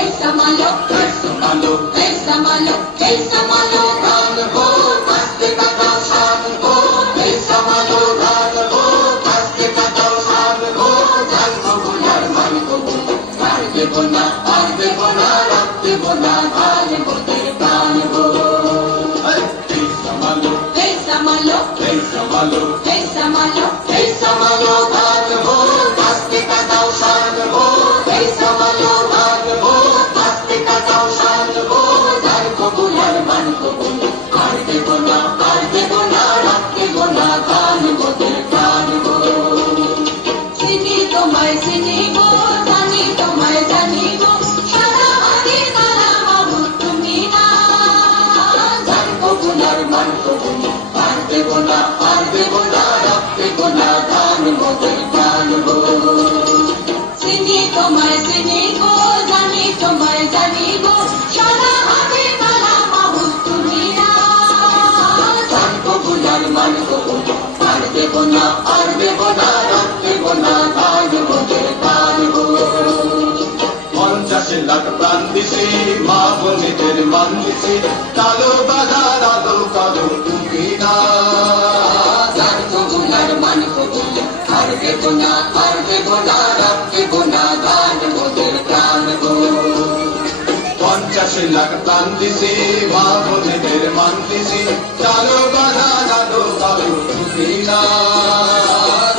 esa malo, esa malo, esa malo, esa malo, ধান গো কাস্তে কাটাও ধান গো, esa malo ধান গো কাস্তে কাটাও ধান গো, ধান কবুলার মান কবুল, আর দেব না, আর দেব না, রাখতে বোনা ধান মোদের প্রাণ গো। esa malo, esa malo, esa malo, esa malo, esa malo, ধান গো কাস্তে কাটাও ধান গো, esa malo ধান গো কাস্তে কাটাও ধান গো, ধান কবুলার মান কবুল, আর দেব না, আর দেব না, রাখতে বোনা ধান মোদের প্রাণ গো। চিনি তোমায় চিনি গো, জানি তোমায় জানি গো, সারা হাতে তারা মাবুদ তুমি না, ধান কবুলার মান কবুল, আর দেব না, আর দেব না, রাখতে বোনা ধান মোদের প্রাণ গো। চিনি তোমায় চিনি গো, জানি তোমায় জানি গো, সারা হাতে তারা মাবুদ তুমি না, ধান কবুলার মান কবুল, আর দেব না, আর দেব না, রাখতে বোনা ধান মোদের প্রাণ গো। 50 লাখ প্রাণ দিছি, মা বোনেদের মান দিছি, কালো বাজার আলো কালো তুমি না, ধান কবুলার মান কবুল, আর দেব না, আর দেব না, রাখতে বোনা ধান মোদের প্রাণ গো। 50 লাখ প্রাণ দিছি, মা বোনেদের মান দিছি, কালো বাজার আলো কালো তুমি না,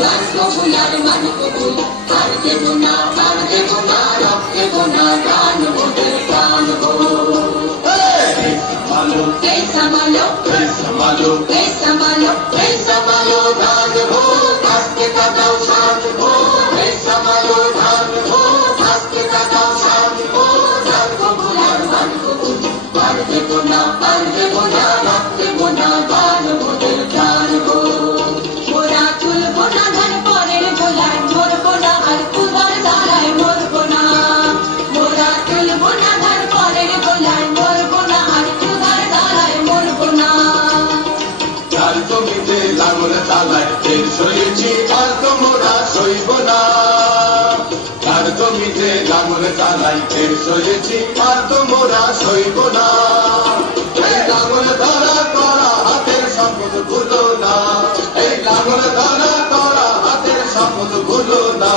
ধান কবুলার মান কবুল, আর দেব না, আর দেব না, রাখতে বোনা ধান মোদের প্রাণ গো। মালো esa malo, esa malo, esa malo, esa malo, ধান গো কাস্তে কাটাও ধান গো, esa malo ধান গো কাস্তে কাটাও ধান গো, ধান কবুলার মান কবুল, আর দেব না, আর দেব না, রাখতে বোনা ধান মোদের প্রাণ গো। মোরা তুলবো না ধান পরের গোলায়, মরবো না আর খুদার জ্বালায় মরবো না, মোরা তুলবো না ধান পরের গোলায়, মরবো না আর খুদার জ্বালায় মরবো না। যার জমিতে লাঙল চালায় তেল সইছি, আর তোমরা সইব না, যার জমিতে লাঙল চালায় তেল সইছি, আর তোমরা সইব না, এই লাঙল ধরা করা হাতের সম্পদ ভুলো না, এই লাঙল ধরা করা হাতের সম্পদ ভুলো না,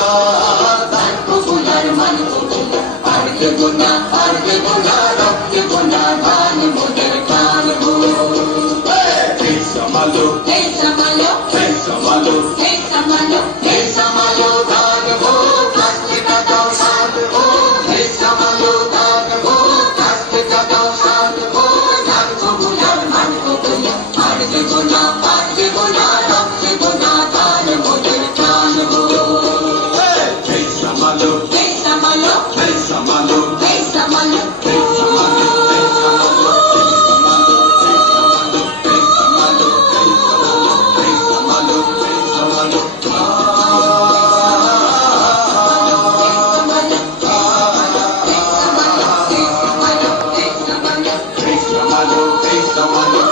ধান কবুলার মান কবুল, আর দেব না, আর দেব না, রাখতে বোনা ধান মোদের প্রাণ গো। esa malo, esa malo, esa malo, esa malo, esa malo, ধান গো কাস্তে কাটাও ধান গো, esa malo ধান গো কাস্তে কাটাও ধান গো, ধান কবুলার মান কবুল, আর দেব না, আর দেব না, রাখতে বোনা ধান মোদের প্রাণ গো। esa malo, esa malo, esa malo, esa malo, esa malo, esa malo, esa malo, esa malo,